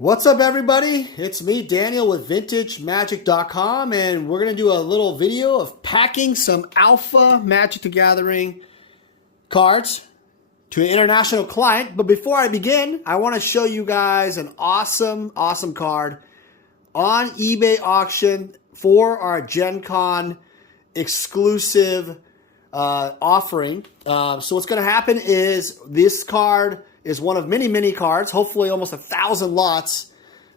What's up, everybody? It's me, Daniel, with VintageMagic.com, and we're going to do a little video of packing some alpha Magic the Gathering cards to an international client. But before I begin, I want to show you guys an awesome card on eBay auction for our Gen Con exclusive offering. So what's going to happen is this card is one of many cards, hopefully almost 1,000 lots,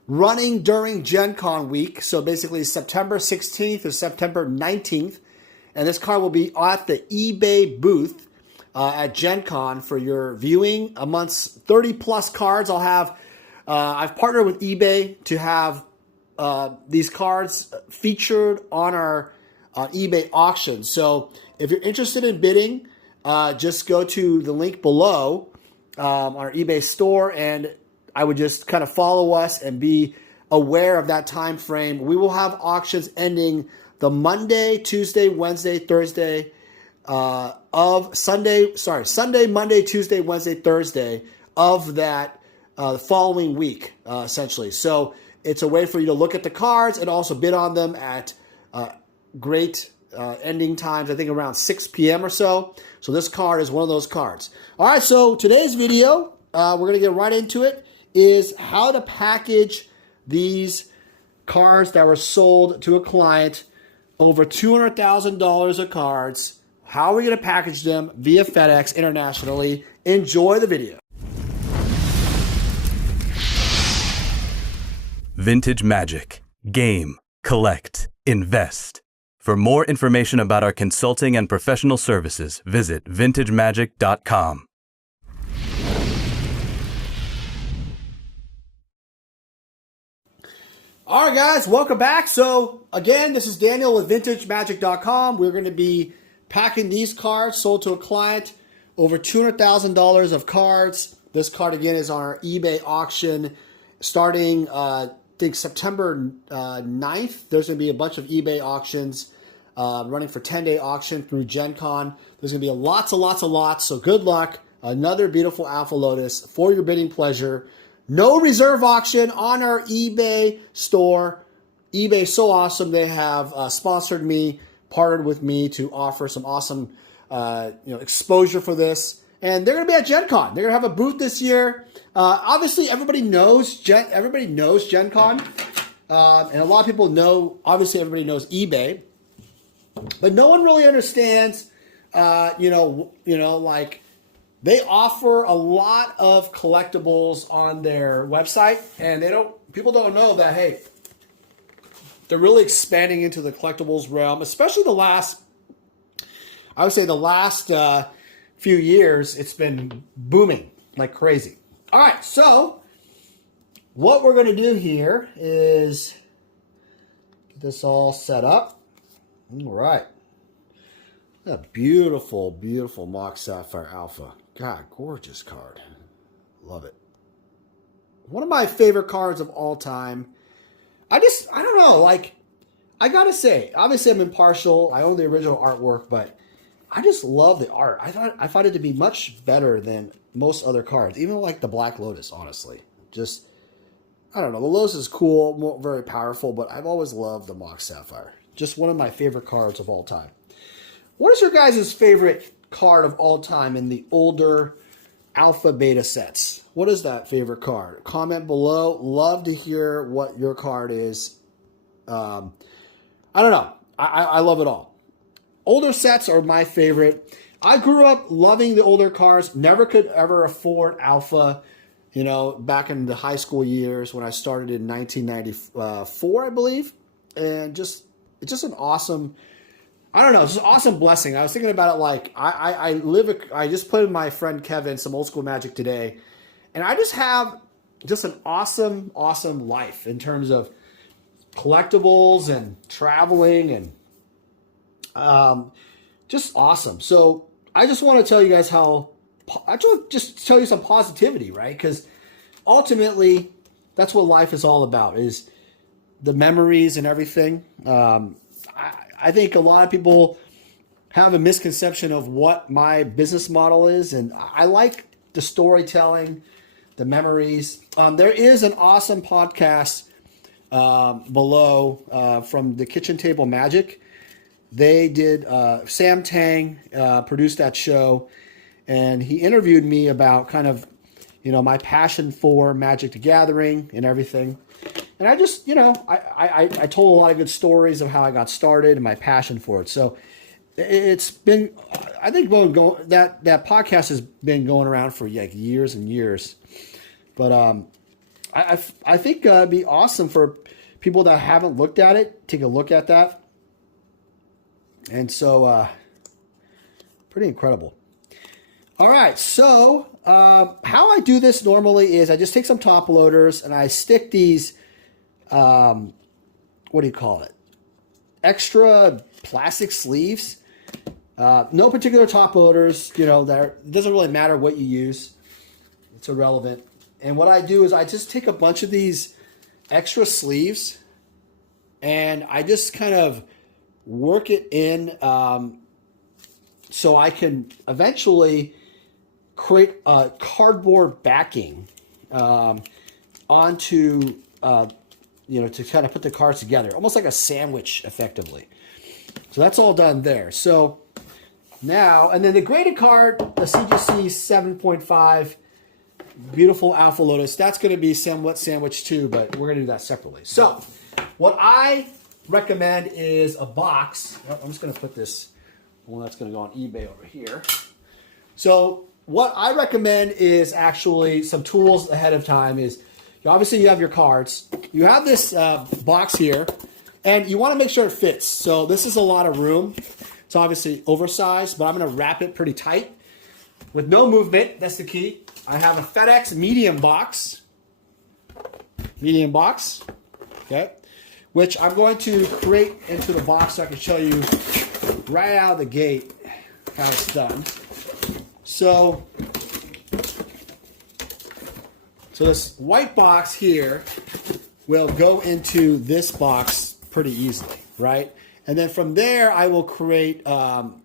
running during Gen Con week. So basically September 16th or September 19th. And this card will be at the eBay booth at Gen Con for your viewing. Amongst 30 plus cards, I've partnered with eBay to have these cards featured on our eBay auction. So if you're interested in bidding, just go to the link below on our eBay store, and I would just kind of follow us and be aware of that time frame. We will have auctions ending the Monday, Tuesday, Wednesday, Thursday Sunday, Monday, Tuesday, Wednesday, Thursday of that following week, essentially. So it's a way for you to look at the cards and also bid on them at great ending times, I think around 6 p.m. or so. So this card is one of those cards. All right, so today's video, we're going to get right into it, is how to package these cards that were sold to a client, over $200,000 of cards. How are we going to package them via FedEx internationally? Enjoy the video. Vintage Magic. Game, collect, invest. For more information about our consulting and professional services, visit vintagemagic.com. All right, guys, welcome back. So, again, this is Daniel with VintageMagic.com. We're going to be packing these cards sold to a client, over $200,000 of cards. This card, again, is on our eBay auction starting, I think, September 9th. There's going to be a bunch of eBay auctions running for 10-day auction through Gen Con. There's going to be lots of lots. So good luck. Another beautiful Alpha Lotus for your bidding pleasure. No reserve auction on our eBay store. eBay so awesome. They have sponsored me, partnered with me to offer some awesome exposure for this. And they're going to be at Gen Con. They're going to have a booth this year. Obviously, everybody knows Gen Con. And a lot of people know, obviously, everybody knows eBay. But no one really understands, like they offer a lot of collectibles on their website, and people don't know that, hey, they're really expanding into the collectibles realm, especially the last few years. It's been booming like crazy. All right, so what we're going to do here is get this all set up. All right. A beautiful Mock Sapphire Alpha. God, gorgeous card. Love it. One of my favorite cards of all time. I don't know, like, I gotta say, obviously I'm impartial. I own the original artwork, but I just love the art. I find it to be much better than most other cards, even like the Black Lotus, honestly. Just, I don't know. The Lotus is cool, very powerful, but I've always loved the Mock Sapphire. Just one of my favorite cards of all time. What is your guys' favorite card of all time in the older alpha beta sets? What is that favorite card? Comment below. Love to hear what your card is. I don't know. I love it all. Older sets are my favorite. I grew up loving the older cards. Never could ever afford alpha, back in the high school years when I started in 1994, I believe. And it's just an awesome, I don't know, it's just an awesome blessing. I was thinking about it like, I just played with my friend Kevin some old school Magic today, and I just have just an awesome life in terms of collectibles and traveling and just awesome. So I just want to tell you guys just tell you some positivity, right? Because ultimately, that's what life is all about, is the memories and everything. I think a lot of people have a misconception of what my business model is, and I like the storytelling. the memories. There is an awesome podcast below from the Kitchen Table Magic. They did, Sam Tang produced that show, and he interviewed me about kind of, my passion for Magic the Gathering and everything. And I just, I told a lot of good stories of how I got started and my passion for it. So it's been, I think that podcast has been going around for like years and years. But I think it'd be awesome for people that haven't looked at it, take a look at that. And so, pretty incredible. All right, so how I do this normally is I just take some top loaders and I stick these, what do you call it? Extra plastic sleeves. No particular top loaders, it doesn't really matter what you use. It's irrelevant. And what I do is I just take a bunch of these extra sleeves and I just kind of work it in so I can eventually create a cardboard backing onto, to kind of put the cards together, almost like a sandwich effectively. So that's all done there. So now, and then the graded card, the CGC 7.5, beautiful Alpha Lotus, that's going to be somewhat sandwich too, but we're going to do that separately. So what I recommend is a box. I'm just going to put this one that's going to go on eBay over here. So what I recommend is actually some tools ahead of time is, obviously you have your cards. You have this box here, and you want to make sure it fits. So this is a lot of room. It's obviously oversized, but I'm going to wrap it pretty tight with no movement. That's the key. I have a FedEx medium box. Okay. Which I'm going to create into the box so I can show you right out of the gate how it's done. So this white box here will go into this box pretty easily, right? And then from there, I will create, some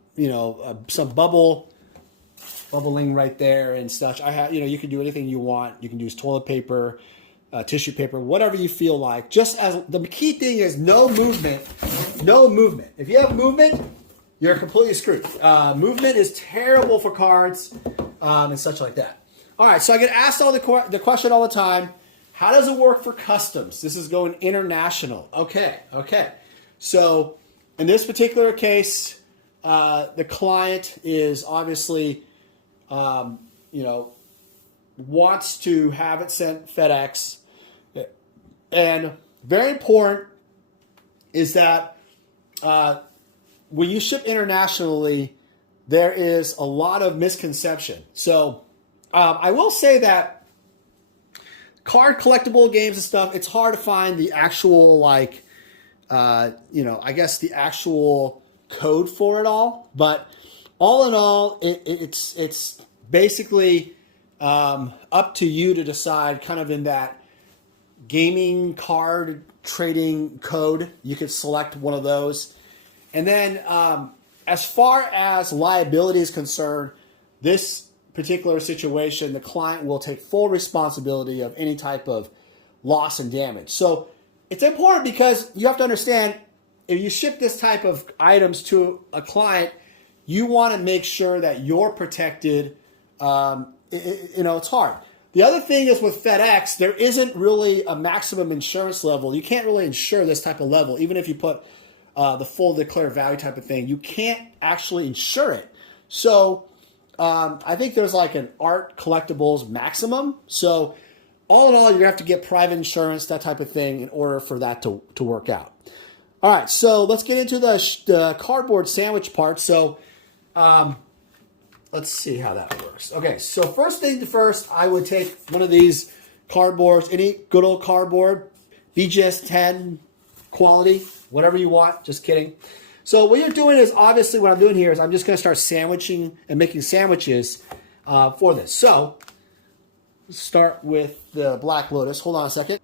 bubbling right there and such. I have, you can do anything you want. You can use toilet paper, tissue paper, whatever you feel like. Just as the key thing is no movement. No movement. If you have movement, you're completely screwed. Movement is terrible for cards and such like that. All right, so I get asked the question all the time, how does it work for customs? This is going international. Okay. So in this particular case, the client is obviously, wants to have it sent FedEx. And very important is that when you ship internationally, there is a lot of misconception. So I will say that card collectible games and stuff, it's hard to find the actual, I guess the actual code for it all. But all in all, it's basically up to you to decide kind of in that gaming card trading code. You could select one of those. And then as far as liability is concerned, this particular situation, the client will take full responsibility of any type of loss and damage. So it's important because you have to understand, if you ship this type of items to a client, you want to make sure that you're protected. It's hard. The other thing is with FedEx, there isn't really a maximum insurance level. You can't really insure this type of level. Even if you put the full declared value type of thing, you can't actually insure it. So I think there's like an art collectibles maximum. So all in all, you're going to have to get private insurance, that type of thing, in order for that to work out. All right, so let's get into the cardboard sandwich part. So let's see how that works. Okay, so first thing first, I would take one of these cardboards, any good old cardboard, BGS 10 quality, whatever you want, just kidding. So what you're doing is, obviously what I'm doing here is I'm just going to start sandwiching and making sandwiches for this. So let's start with the Black Lotus. Hold on a second.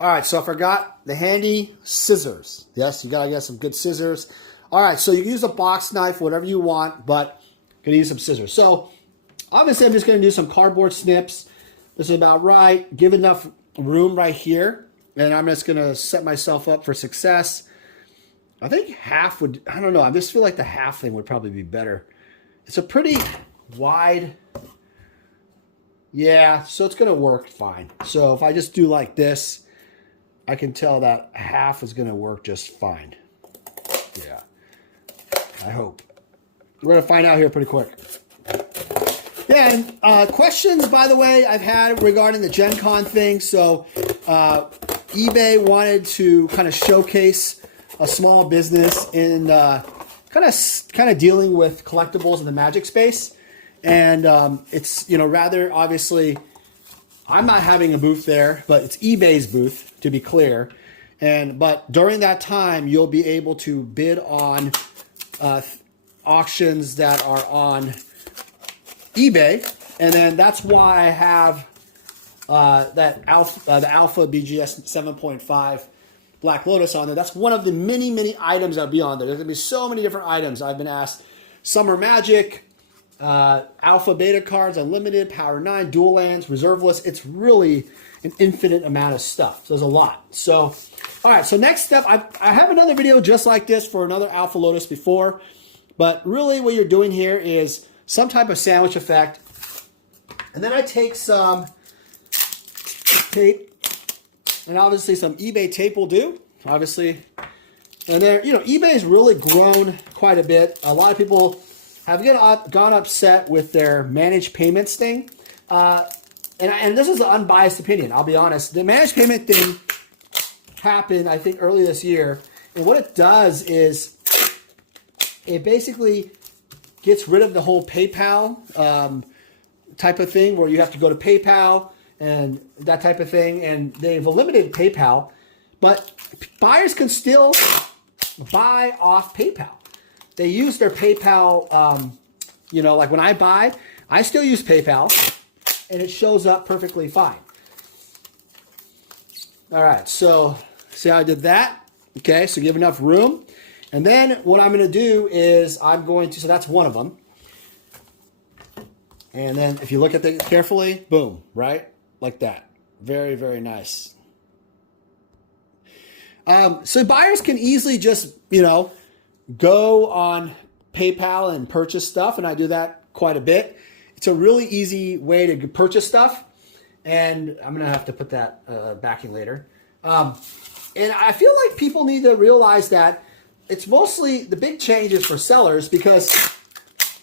All right, so I forgot the handy scissors. Yes, you got to get some good scissors. All right, so you can use a box knife, whatever you want, but I'm going to use some scissors. So obviously I'm just going to do some cardboard snips. This is about right. Give enough room right here. And I'm just going to set myself up for success. I think half would, I don't know. I just feel like the half thing would probably be better. It's a pretty wide. Yeah, so it's going to work fine. So if I just do like this, I can tell that half is going to work just fine. Yeah, I hope. We're going to find out here pretty quick. Yeah, and questions, by the way, I've had regarding the Gen Con thing. So eBay wanted to kind of showcase a small business in kind of dealing with collectibles in the Magic space. And it's, you know, rather obviously, I'm not having a booth there, but it's eBay's booth, to be clear. But during that time, you'll be able to bid on auctions that are on eBay, and then that's why I have the Alpha BGS 7.5 Black Lotus on there. That's one of the many items that'll be on there. There's gonna be so many different items. I've been asked: Summer Magic, Alpha Beta cards, Unlimited, Power 9, Dual Lands, Reserve List. It's really an infinite amount of stuff. So there's a lot. So, all right. So next step, I have another video just like this for another Alpha Lotus before, but really what you're doing here is some type of sandwich effect. And then I take some tape, and obviously some eBay tape will do, obviously. And there, you know, eBay has really grown quite a bit. A lot of people have gone upset with their managed payments thing. And this is an unbiased opinion, I'll be honest. The managed payment thing happened, I think, early this year. And what it does is it basically gets rid of the whole PayPal type of thing where you have to go to PayPal and that type of thing. And they've eliminated PayPal, but buyers can still buy off PayPal. They use their PayPal, you know, like when I buy, I still use PayPal and it shows up perfectly fine. All right, so see how I did that? Okay, so give enough room. And then what I'm going to do is I'm going to, so that's one of them. And then if you look at it carefully, boom, right? Like that. Very, very nice. So buyers can easily just, you know, go on PayPal and purchase stuff. And I do that quite a bit. It's a really easy way to purchase stuff. And I'm going to have to put that backing later. And I feel like people need to realize that it's mostly the big changes for sellers, because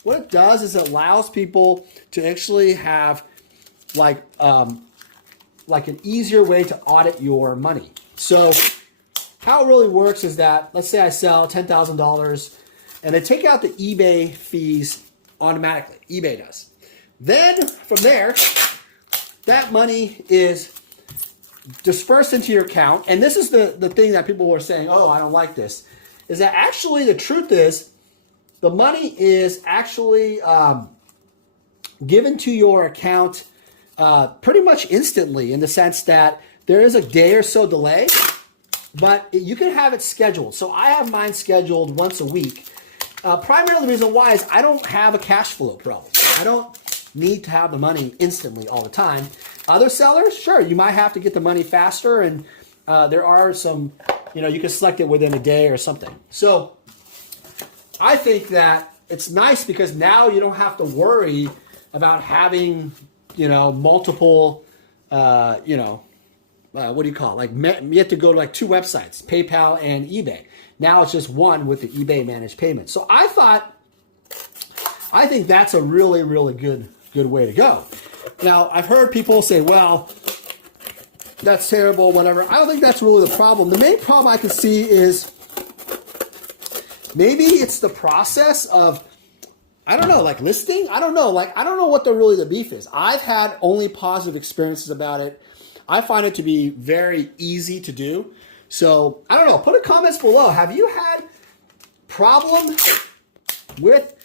what it does is it allows people to actually have like an easier way to audit your money. So how it really works is that, let's say I sell $10,000 and they take out the eBay fees automatically. eBay does. Then from there, that money is dispersed into your account. And this is the thing that people were saying, oh, I don't like this, is that actually the truth is the money is actually given to your account pretty much instantly, in the sense that there is a day or so delay, but you can have it scheduled. So I have mine scheduled once a week. Primarily the reason why is I don't have a cash flow problem. I don't need to have the money instantly all the time. Other sellers, sure, you might have to get the money faster, and there are some, you know, you can select it within a day or something. So I think that it's nice because now you don't have to worry about having, you know, multiple, you know, what do you call it? Like you have to go to like two websites, PayPal and eBay. Now it's just one with the eBay managed payment. So I think that's a really, really good way to go. Now, I've heard people say, well, that's terrible, whatever. I don't think that's really the problem. The main problem I can see is maybe it's the process of, I don't know, like listing. I don't know. Like, I don't know what the beef is. I've had only positive experiences about it. I find it to be very easy to do. So I don't know. Put in comments below. Have you had problem with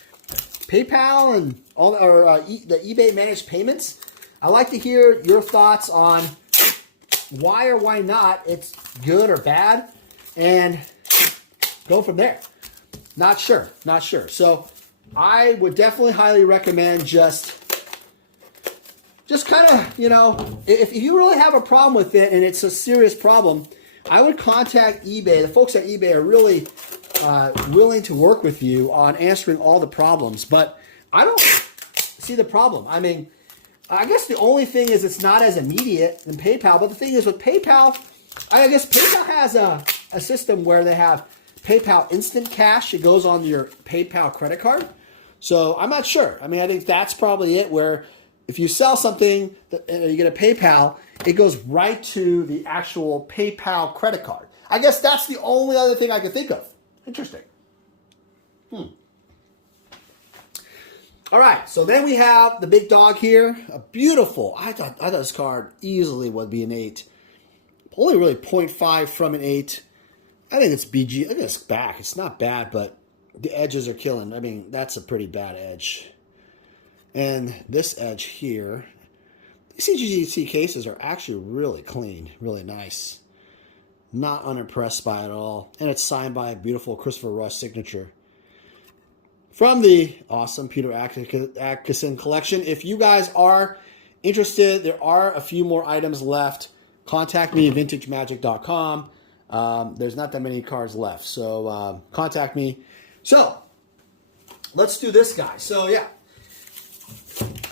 PayPal and all, or the eBay managed payments? I like to hear your thoughts on why or why not it's good or bad, and go from there. Not sure. So I would definitely highly recommend just just kind of, you know, if you really have a problem with it and it's a serious problem, I would contact eBay. The folks at eBay are really willing to work with you on answering all the problems. But I don't see the problem. I mean, I guess the only thing is it's not as immediate than PayPal. But the thing is with PayPal, I guess PayPal has a system where they have PayPal Instant Cash. It goes on your PayPal credit card. So I'm not sure. I mean, I think that's probably it, where if you sell something and you get a PayPal, it goes right to the actual PayPal credit card. I guess that's the only other thing I can think of. Interesting. All right, so then we have the big dog here. A beautiful, I thought this card easily would be an 8. Only really 0.5 from an 8. I think it's BG. I think it's back. It's not bad, but the edges are killing. I mean, that's a pretty bad edge. And this edge here, these CGT cases are actually really clean, really nice. Not unimpressed by it at all. And it's signed by a beautiful Christopher Rush signature. From the awesome Peter Atkinson collection. If you guys are interested, there are a few more items left. Contact me at vintagemagic.com. There's not that many cards left, so contact me. So, let's do this guy. So, yeah.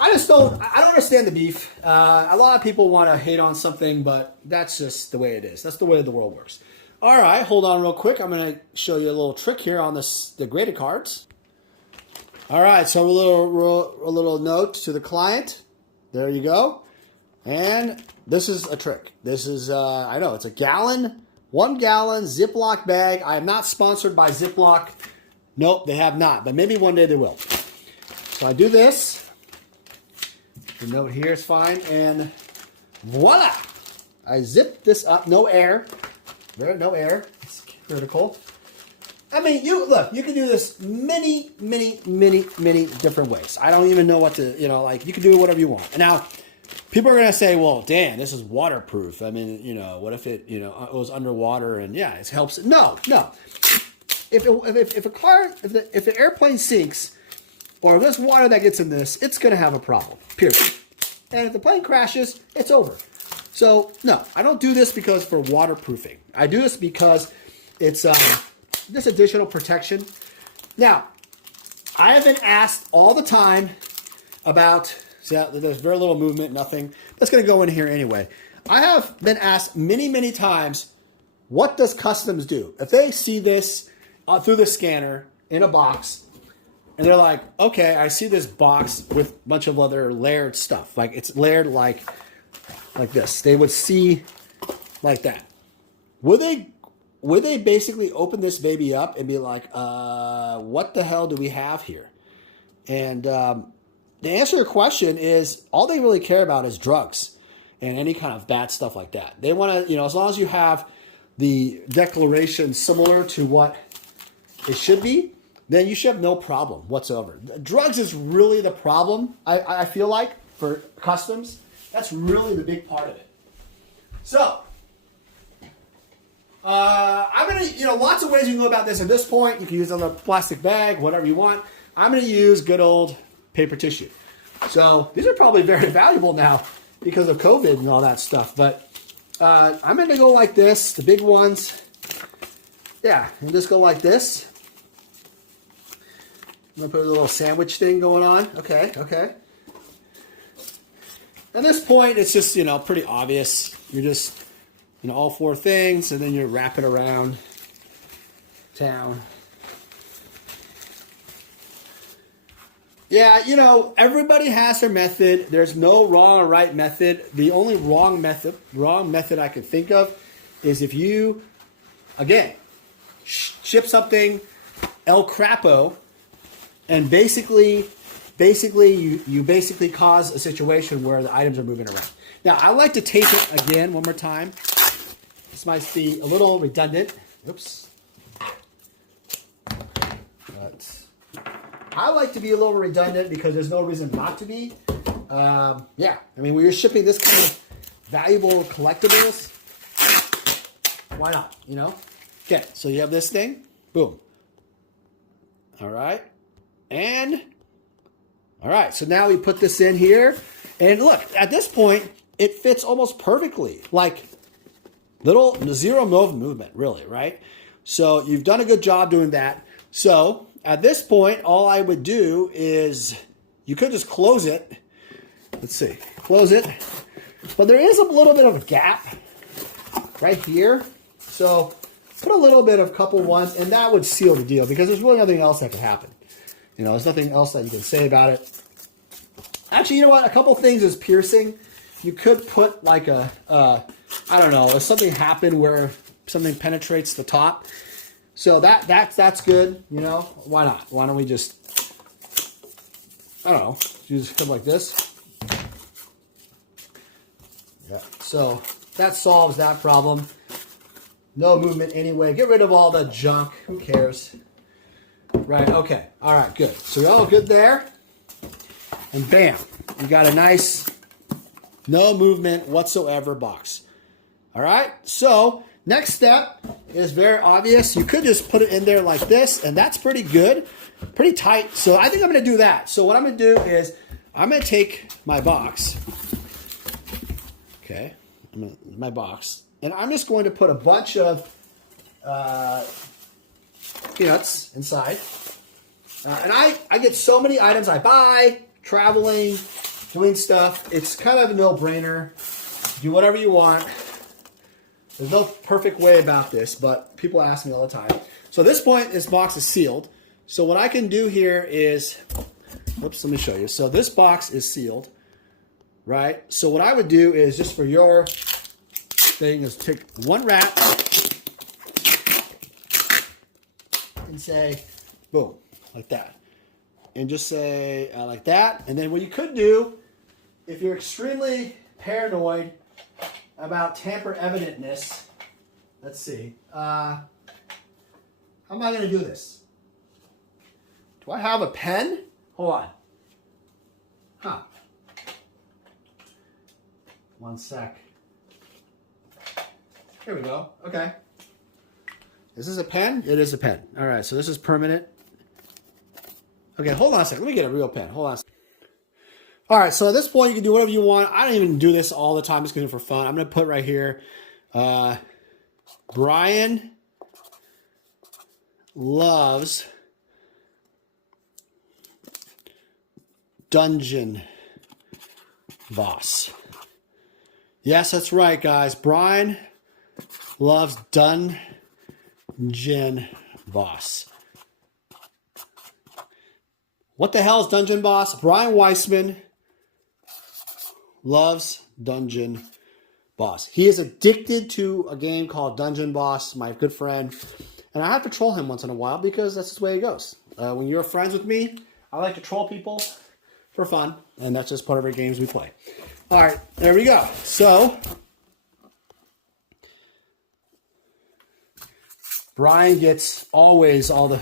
I don't understand the beef. A lot of people want to hate on something, but that's just the way it is. That's the way the world works. All right, hold on real quick. I'm going to show you a little trick here on the graded cards. All right, so a little note to the client. There you go. And this is a trick. This is, I know, it's a gallon, 1 gallon Ziploc bag. I am not sponsored by Ziploc. Nope, they have not, but maybe one day they will. So I do this. The note here is fine, and voila! I zip this up, no air. There, no air. It's critical. I mean, you can do this many different ways. I don't even know what to, like, you can do whatever you want. And now, people are going to say, well, Dan, this is waterproof. I mean, what if it, goes underwater and, yeah, it helps. No. If the airplane sinks, or if there's water that gets in this, it's going to have a problem, period. And if the plane crashes, it's over. So, no, I don't do this because for waterproofing. I do this because it's this additional protection. Now, I have been asked all the time about, there's very little movement, nothing. That's going to go in here anyway. I have been asked many times, what does customs do? If they see this through the scanner in a box, and they're like, okay, I see this box with a bunch of other layered stuff. Like, it's layered like this. They would see like that. Would they basically open this baby up and be like, what the hell do we have here? And the answer to your question is, all they really care about is drugs and any kind of bad stuff like that. They want to, as long as you have the declaration similar to what it should be, then you should have no problem whatsoever. Drugs is really the problem, I feel like, for customs. That's really the big part of it. So, I'm going to, lots of ways you can go about this. At this point, you can use a plastic bag, whatever you want. I'm going to use good old paper tissue. So, these are probably very valuable now because of COVID and all that stuff. But I'm going to go like this, the big ones. Yeah, and just go like this. I'm going to put a little sandwich thing going on. Okay. At this point, it's just, pretty obvious. You're just, all 4 things, and then you wrap it around town. Yeah, everybody has their method. There's no wrong or right method. The only wrong method I can think of is if you, again, ship something El Crapo, and basically you basically cause a situation where the items are moving around. Now, I like to tape it again one more time. This might be a little redundant. Oops. But I like to be a little redundant because there's no reason not to be. Yeah, I mean, when you're shipping this kind of valuable collectibles, why not, Okay, so you have this thing. Boom. All right. And, all right, so now we put this in here. And look, at this point, it fits almost perfectly. Like little zero movement, really, right? So you've done a good job doing that. So at this point, all I would do is you could just close it. Let's see, close it. But there is a little bit of a gap right here. So put a little bit of couple ones, and that would seal the deal because there's really nothing else that could happen. You know, there's nothing else that you can say about it. Actually, you know what? A couple things is piercing. You could put like a, I don't know, if something happened where something penetrates the top. So that's good, you know. Why not? Why don't we just, I don't know, use something like this. Yeah. So that solves that problem. No movement anyway. Get rid of all the junk. Who cares? Right. Okay. All right. Good. So we're all good there. And bam, you got a nice, no movement whatsoever box. All right. So next step is very obvious. You could just put it in there like this, and that's pretty good, pretty tight. So I think I'm going to do that. So what I'm going to do is I'm going to take my box. Okay. My box. And I'm just going to put a bunch of peanuts inside. And I get so many items I buy, traveling, doing stuff. It's kind of a no-brainer. Do whatever you want. There's no perfect way about this, but people ask me all the time. So at this point, this box is sealed. So what I can do here is, whoops, let me show you. So this box is sealed, right? So what I would do is, just for your thing, is take one wrap and say, boom, like that. And just say like that. And then what you could do, if you're extremely paranoid about tamper evidentness, let's see. How am I going to do this? Do I have a pen? Hold on. Huh. One sec. Here we go. Okay. Is this a pen? It is a pen. All right, so this is permanent. Okay, hold on a second. Let me get a real pen. Hold on a second. All right, so at this point, you can do whatever you want. I don't even do this all the time. Just going to do it for fun. I'm going to put right here, Brian loves Dungeon Boss. Yes, that's right, guys. Brian loves Dungeon Boss. What the hell is Dungeon Boss? Brian Weissman loves Dungeon Boss. He is addicted to a game called Dungeon Boss, my good friend. And I have to troll him once in a while because that's the way it goes. When you're friends with me, I like to troll people for fun. And that's just part of our games we play. All right, there we go. So Brian gets always all the...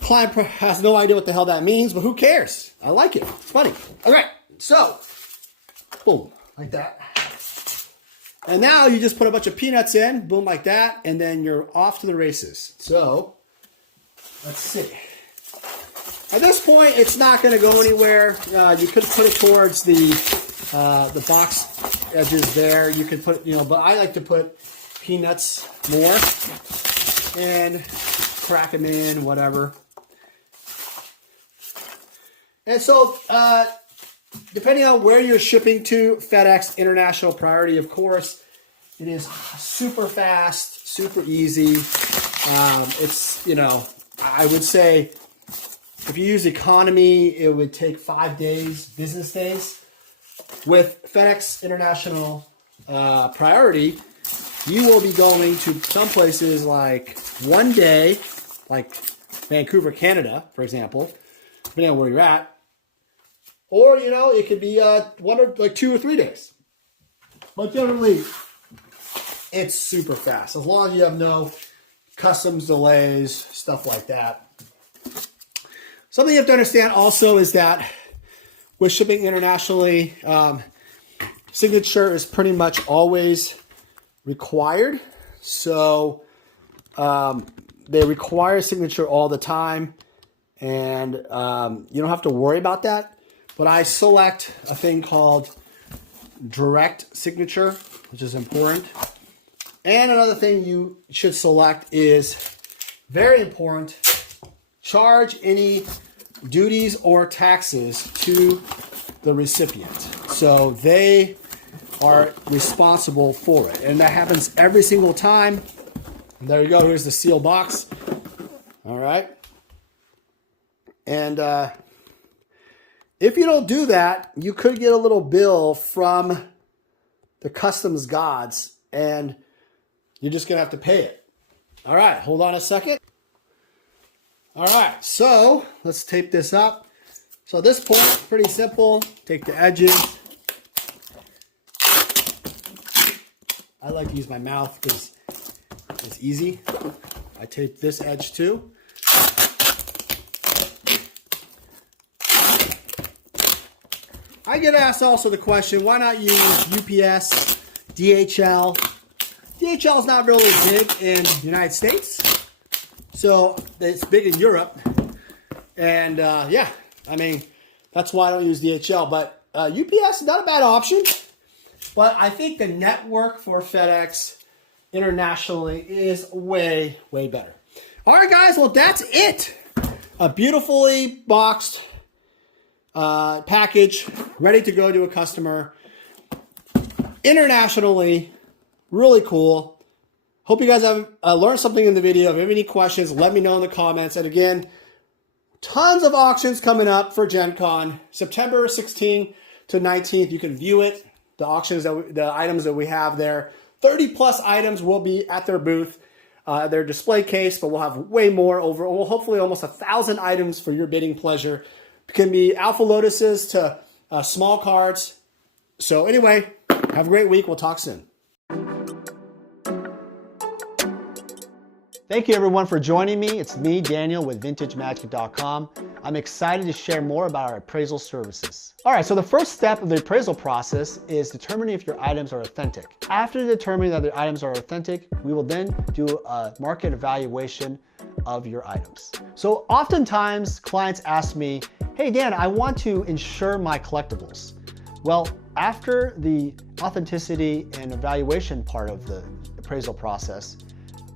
Client has no idea what the hell that means, but who cares? I like it. It's funny. All right, so boom, like that. And now you just put a bunch of peanuts in, boom, like that, and then you're off to the races. So let's see. At this point, it's not going to go anywhere. You could put it towards the box edges there. You could put, but I like to put peanuts more and crack them in, whatever. And so, depending on where you're shipping to, FedEx International Priority, of course, it is super fast, super easy. It's, I would say if you use economy, it would take 5 days, business days. With FedEx International Priority, you will be going to some places like 1 day, like Vancouver, Canada, for example, depending on where you're at. Or, it could be 2 or 3 days. But generally, it's super fast. As long as you have no customs delays, stuff like that. Something you have to understand also is that with shipping internationally, signature is pretty much always required. So they require signature all the time. And you don't have to worry about that. but I select a thing called direct signature, which is important. And another thing you should select is very important, charge any duties or taxes to the recipient. So they are responsible for it. And that happens every single time. And there you go. Here's the seal box. All right. And if you don't do that, you could get a little bill from the customs gods, and you're just going to have to pay it. All right. Hold on a second. All right. So let's tape this up. So at this point, pretty simple. Take the edges. I like to use my mouth because it's easy. I tape this edge too. I get asked also the question, why not use UPS, DHL? DHL is not really big in the United States. So it's big in Europe. And yeah, I mean, that's why I don't use DHL. But UPS is not a bad option. But I think the network for FedEx internationally is way, way better. All right, guys. Well, that's it. A beautifully boxed package ready to go to a customer internationally. Really cool. Hope you guys have learned something in the video. If you have any questions, let me know in the comments. And again, tons of auctions coming up for Gen Con. September 16th to 19th. You can view it. The auctions, the items that we have there. 30 plus items will be at their booth, their display case, but we'll have way more, over hopefully almost 1,000 items for your bidding pleasure. It can be Alpha Lotuses to small cards. So anyway, have a great week. We'll talk soon. Thank you everyone for joining me. It's me, Daniel, with VintageMagic.com. I'm excited to share more about our appraisal services. All right, so the first step of the appraisal process is determining if your items are authentic. After determining that the items are authentic, we will then do a market evaluation of your items. So oftentimes clients ask me, hey Dan, I want to insure my collectibles. Well, after the authenticity and evaluation part of the appraisal process,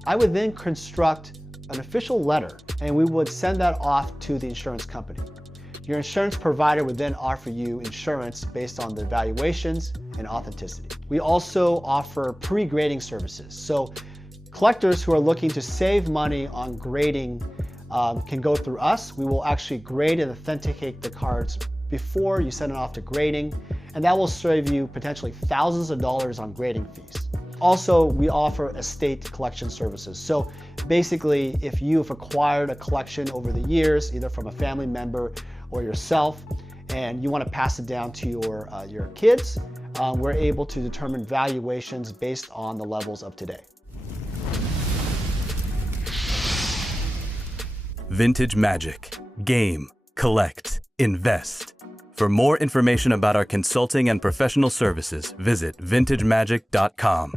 I would then construct an official letter and we would send that off to the insurance company. Your insurance provider would then offer you insurance based on the evaluations and authenticity. We also offer pre-grading services. So collectors who are looking to save money on grading can go through us. We will actually grade and authenticate the cards before you send it off to grading, and that will save you potentially thousands of dollars on grading fees. Also, we offer estate collection services. So basically, if you have acquired a collection over the years, either from a family member or yourself, and you want to pass it down to your kids, we're able to determine valuations based on the levels of today. Vintage Magic. Game, collect, invest. For more information about our consulting and professional services, visit vintagemagic.com.